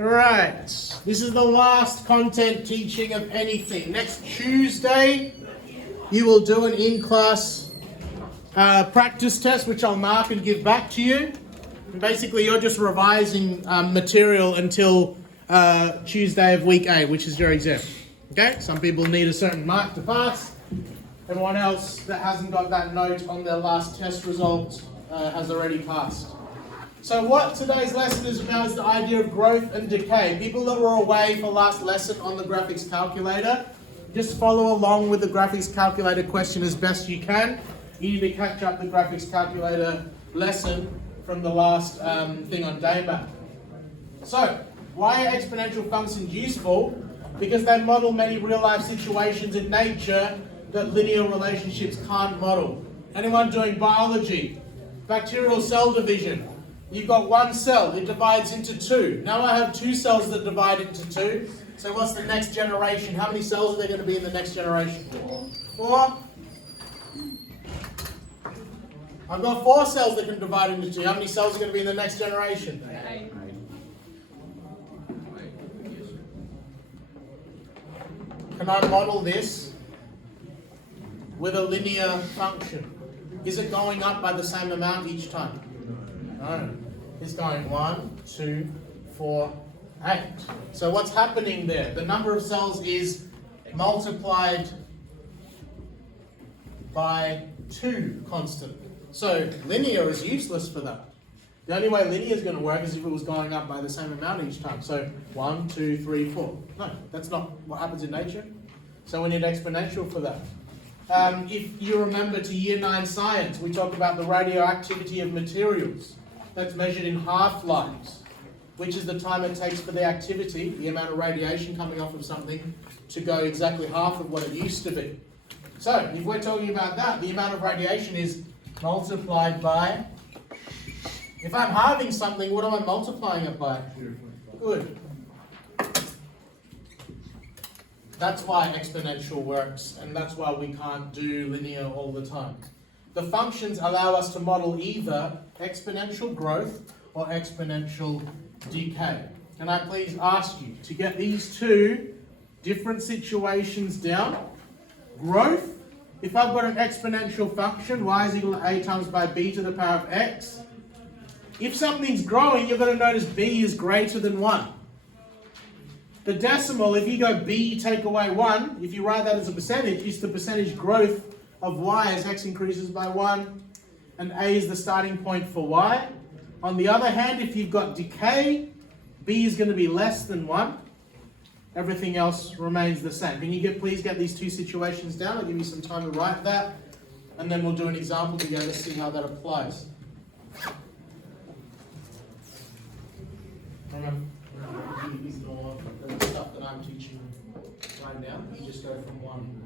Right, this is the last content teaching of anything. Next Tuesday, you will do an in-class practice test, which I'll mark and give back to you. And basically, you're just revising material until Tuesday of week 8, which is your exam. Okay, some people need a certain mark to pass. Everyone else that hasn't got that note on their last test result has already passed. So what today's lesson is about is the idea of growth and decay. People that were away for last lesson on the graphics calculator, just follow along with the graphics calculator question as best you can. You need to catch up the graphics calculator lesson from the last thing on day map. So, why are exponential functions useful? Because they model many real-life situations in nature that linear relationships can't model. Anyone doing biology? Bacterial cell division. You've got one cell, it divides into two. Now I have two cells that divide into two. So what's the next generation? How many cells are there going to be in the next generation? 4? I've got 4 cells that can divide into 2. How many cells are going to be in the next generation? 8. Can I model this with a linear function? Is it going up by the same amount each time? No. It's going 1, 2, 4, 8. So what's happening there? The number of cells is multiplied by 2 constant. So linear is useless for that. The only way linear is going to work is if it was going up by the same amount each time. So 1, 2, 3, 4. No, that's not what happens in nature. So we need exponential for that. If you remember to year 9 science, we talk about the radioactivity of materials. That's measured in half-lives, which is the time it takes for the activity, the amount of radiation coming off of something, to go exactly half of what it used to be. So, if we're talking about that, the amount of radiation is multiplied by... If I'm halving something, what am I multiplying it by? Good. That's why exponential works, and that's why we can't do linear all the time. The functions allow us to model either exponential growth or exponential decay. Can I please ask you to get these two different situations down? Growth, if I've got an exponential function, y is equal to a times by b to the power of x. If something's growing, you're going to notice b is greater than 1. The decimal, if you go b take away 1, if you write that as a percentage, is the percentage growth of y as x increases by 1, and a is the starting point for y. On the other hand, if you've got decay, b is going to be less than 1. Everything else remains the same. Can you please get these two situations down? I'll give you some time to write that, and then we'll do an example together to see how that applies. Remember, you ignore the stuff that I'm teaching right now. You just go from one.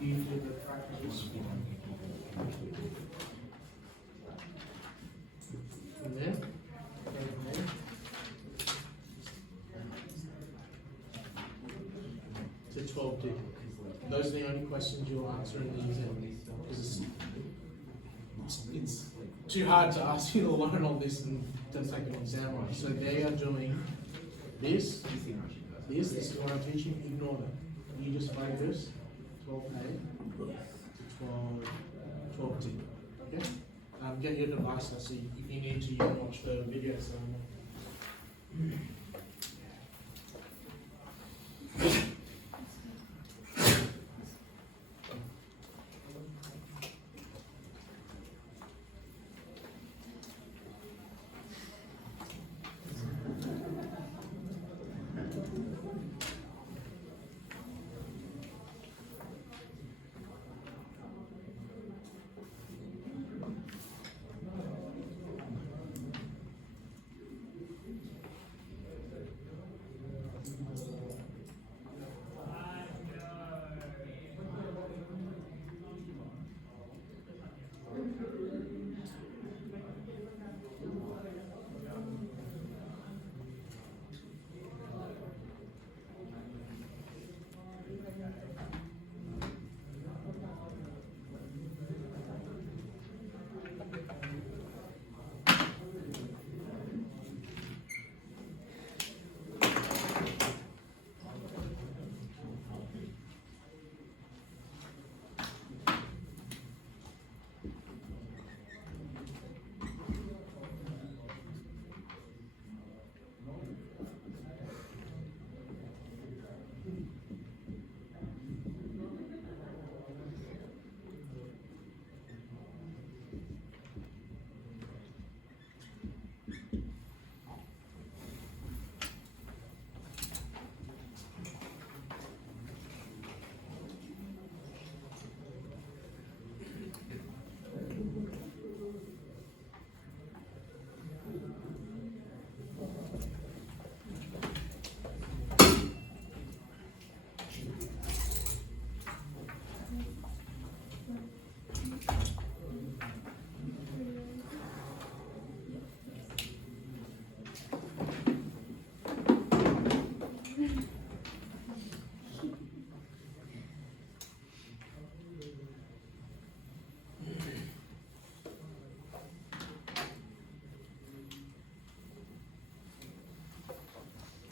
You do the practice. From there. To 12D. Those are the only questions you'll answer in the exam. Because it's too hard to ask you to learn all this and to take an exam right. So they are doing this is what I'm teaching, ignore that. You just focus 12A to 12D. Okay? Get your device, so if you need to, you can watch the video somewhere.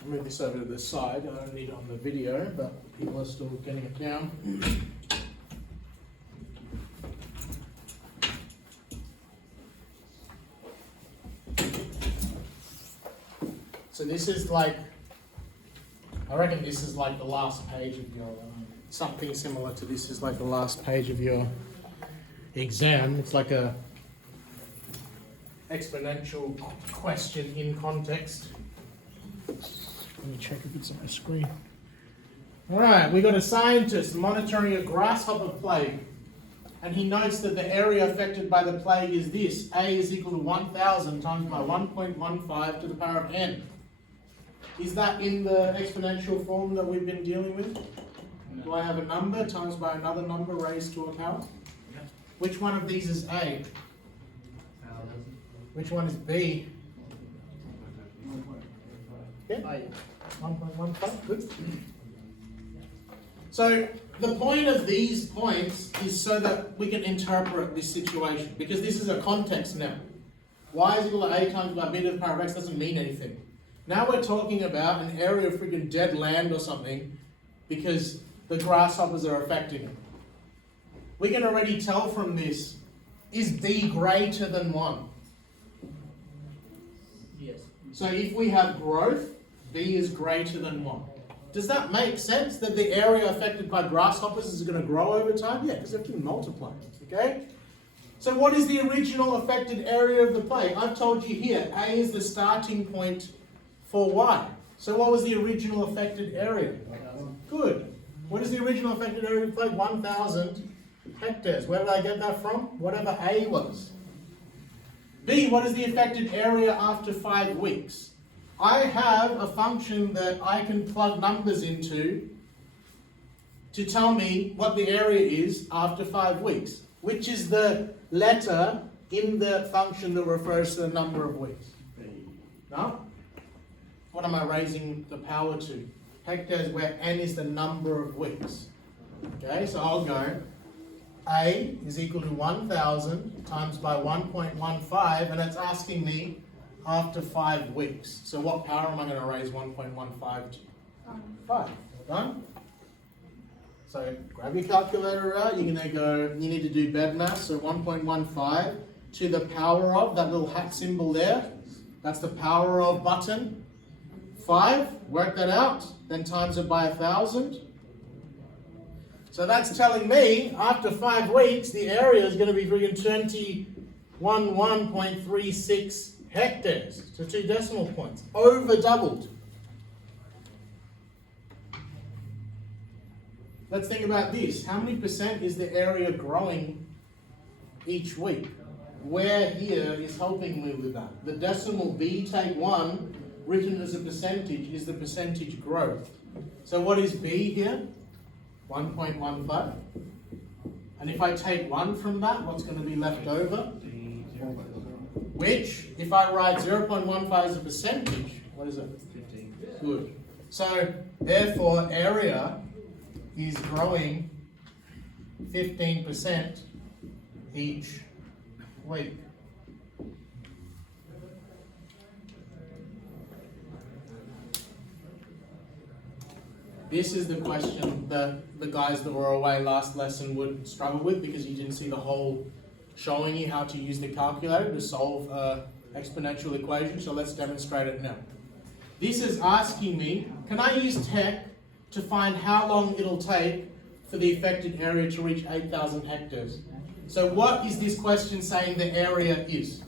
move this over to the side. I don't need it on the video, but people are still getting it down. So this is like, I reckon this is like the last page of your, something similar to this is like the last page of your exam. It's like a exponential question in context. Let me check if it's on my screen. All right, we got a scientist monitoring a grasshopper plague, and he notes that the area affected by the plague is this: A is equal to 1,000 times by 1.15 to the power of n. Is that in the exponential form that we've been dealing with? No. Do I have a number times by another number raised to a power? Yeah. Which one of these is A? Which one is B? Yeah. 1.15. Good. So the point of these points is so that we can interpret this situation, because this is a context now. Y is equal to A times by B to the power of X doesn't mean anything. Now we're talking about an area of freaking dead land or something because the grasshoppers are affecting it. We can already tell from this, is B greater than 1? Yes. So if we have growth, B is greater than 1. Does that make sense that the area affected by grasshoppers is going to grow over time? Yeah, because they have to multiply. Okay? So what is the original affected area of the plague? I've told you here, A is the starting point for Y. So what was the original affected area? Good. What is the original affected area of the plague? 1,000 hectares. Where did I get that from? Whatever A was. B, what is the affected area after 5 weeks? I have a function that I can plug numbers into to tell me what the area is after 5 weeks, which is the letter in the function that refers to the number of weeks. No? What am I raising the power to? Hectares, where n is the number of weeks. Okay, so I'll go A is equal to 1,000 times by 1.15, and it's asking me after 5 weeks. So what power am I going to raise 1.15 to? 5. Done? So grab your calculator out. You're going to go, you need to do bed math. So 1.15 to the power of, that little hat symbol there, that's the power of button 5. Work that out. Then times it by 1,000. So that's telling me after 5 weeks, the area is going to be freaking 21.36 hectares to 2 decimal points. Over doubled. Let's think about this. How many percent is the area growing each week? Where here is helping me with that. The decimal B take 1, written as a percentage, is the percentage growth. So what is B here? 1.15. And if I take 1 from that, what's going to be left over? Which, if I write 0.15 as a percentage, what is it? 15. Good. So, therefore, area is growing 15% each week. This is the question that the guys that were away last lesson would struggle with, because you didn't see the whole showing you how to use the calculator to solve an exponential equation. So let's demonstrate it now. This is asking me, can I use tech to find how long it'll take for the affected area to reach 8,000 hectares? So what is this question saying the area is?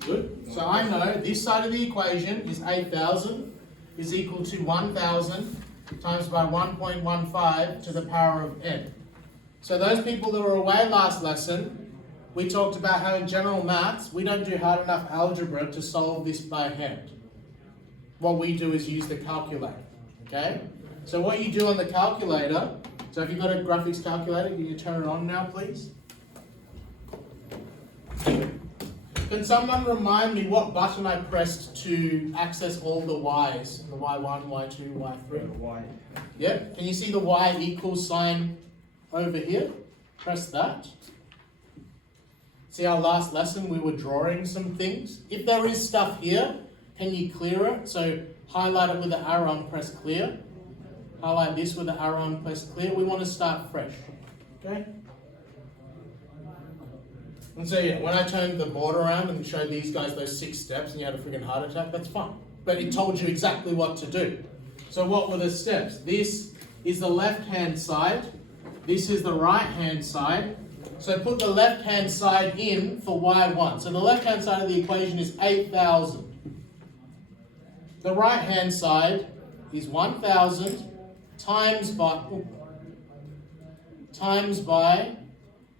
Good. So I know this side of the equation is 8,000 is equal to 1,000 times by 1.15 to the power of n. So those people that were away last lesson, we talked about how in general maths, we don't do hard enough algebra to solve this by hand. What we do is use the calculator, okay? So what you do on the calculator, so if you've got a graphics calculator, can you turn it on now, please? Can someone remind me what button I pressed to access all the Y's? The Y1, Y2, Y3? Y. Yep. Can you see the Y equals sign over here? Press that. See our last lesson we were drawing some things? If there is stuff here, Can you clear it? So highlight it with the arrow and press clear. Highlight this with the arrow and press clear. We want to start fresh. Okay? And so yeah, when I turned the board around and showed these guys those 6 steps and you had a freaking heart attack, that's fine. But it told you exactly what to do. So what were the steps? This is the left-hand side. This is the right-hand side. So put the left-hand side in for y1. So the left-hand side of the equation is 8,000. The right-hand side is 1,000 times by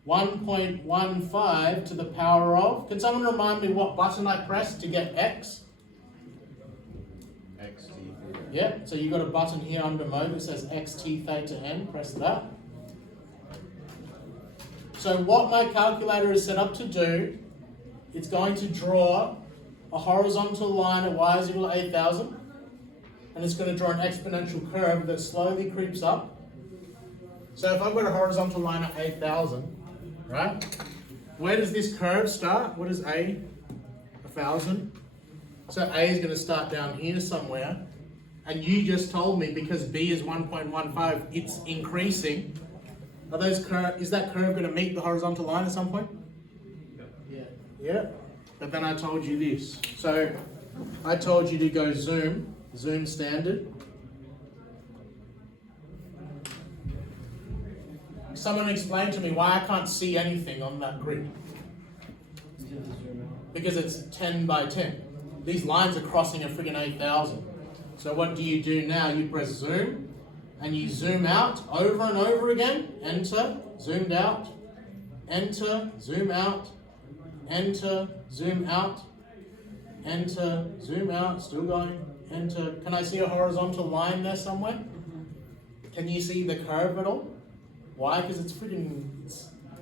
1.15 to the power of. Can someone remind me what button I pressed to get x? XT. Yeah, so you got a button here under mode that says xt theta n. Press that. So what my calculator is set up to do, it's going to draw a horizontal line at y is equal to 8,000, and it's going to draw an exponential curve that slowly creeps up. So if I've got a horizontal line at 8,000, right? Where does this curve start? What is A? 1,000. So A is going to start down here somewhere. And you just told me because B is 1.15, it's increasing. Is that curve going to meet the horizontal line at some point? Yeah. Yeah. But then I told you this. So I told you to go zoom standard. Someone explain to me why I can't see anything on that grid. Because it's 10 by 10. These lines are crossing a friggin' 8,000. So what do you do now? You press zoom, and you zoom out over and over again. Enter, zoomed out. Enter, zoom out. Enter, zoom out. Enter, zoom out. Still going. Enter. Can I see a horizontal line there somewhere? Can you see the curve at all? Why? Because it's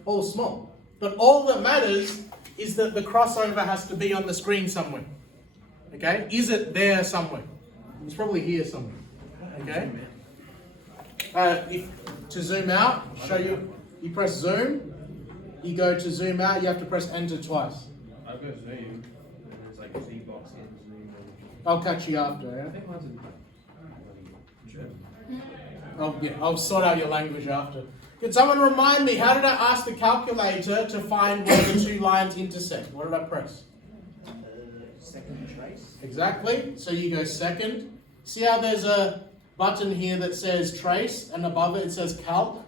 all small. But all that matters is that the crossover has to be on the screen somewhere. Okay? Is it there somewhere? It's probably here somewhere. Okay? To zoom out, show you press zoom. You go to zoom out, you have to press enter twice. I've got zoom. There's like a Z box in zoom. I'll catch you after. I Yeah? think mine's in German. I'll sort out your language after. Can someone remind me, how did I ask the calculator to find where the 2 lines intersect? What did I press? Second trace. Exactly. So you go second. See how there's a button here that says trace, and above it says calc?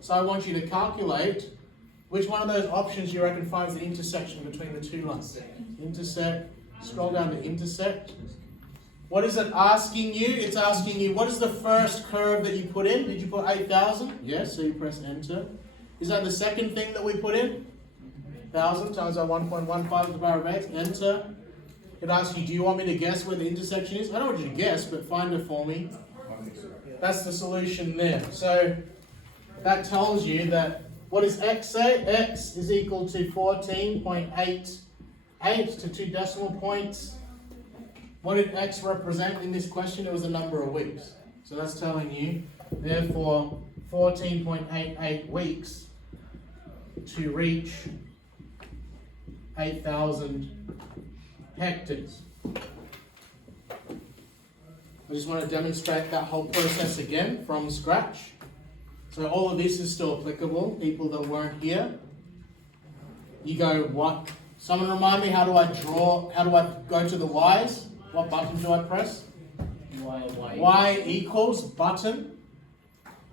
So I want you to calculate which one of those options you reckon finds the intersection between the 2 lines. Intersect. Scroll down to intersect. What is it asking you? It's asking you, what is the first curve that you put in? Did you put 8,000? Yes, so you press enter. Is that the second thing that we put in? 1,000 times our 1.15 to the power of 8. Enter. It asks you, do you want me to guess where the intersection is? I don't want you to guess, but find it for me. That's the solution there. So that tells you that, what does x say? X is equal to 14.88 to 2 decimal points. What did x represent in this question? It was a number of weeks. So that's telling you, therefore, 14.88 weeks to reach 8,000 hectares. I just want to demonstrate that whole process again from scratch. So all of this is still applicable, people that weren't here. You go, what? Someone remind me, how do I go to the y's? What button do I press? Y equals button.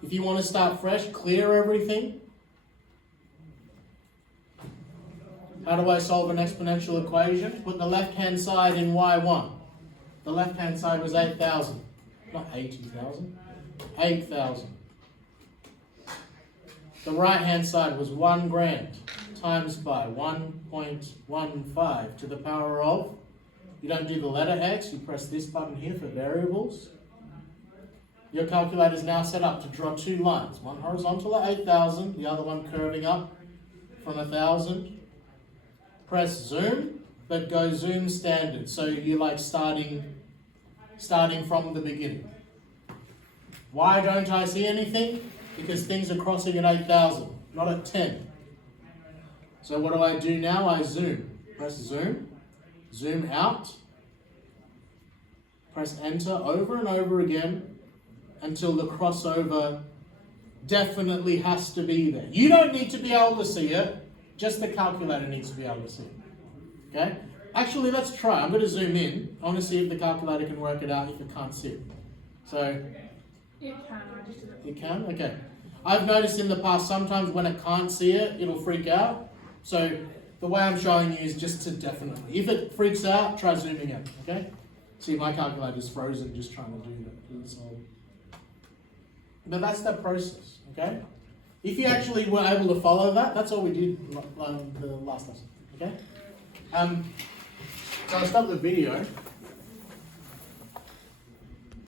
If you want to start fresh, clear everything. How do I solve an exponential equation? Put the left-hand side in y1. The left-hand side was 8,000. Not 80,000. 8,000. The right-hand side was 1 grand times by 1.15 to the power of. You don't do the letter X, you press this button here for variables. Your calculator is now set up to draw 2 lines. One horizontal at 8,000, the other one curving up from 1,000. Press zoom, but go zoom standard. So you're like starting from the beginning. Why don't I see anything? Because things are crossing at 8,000, not at 10. So what do I do now? I zoom. Press zoom. Zoom out. Press enter over and over again until the crossover definitely has to be there. You don't need to be able to see it, just the calculator needs to be able to see it. Okay? Actually, let's try. I'm going to zoom in. I want to see if the calculator can work it out if it can't see it. So, It can, I just didn't. it can? Okay. I've noticed in the past, sometimes when it can't see it, it'll freak out. So, the way I'm showing you is just to definitely. If it freaks out, try zooming in. Okay? See, my calculator's frozen just trying to do that. But that's the process. Okay? If you actually were able to follow that, that's all we did the last lesson. Okay? So I'll stop the video.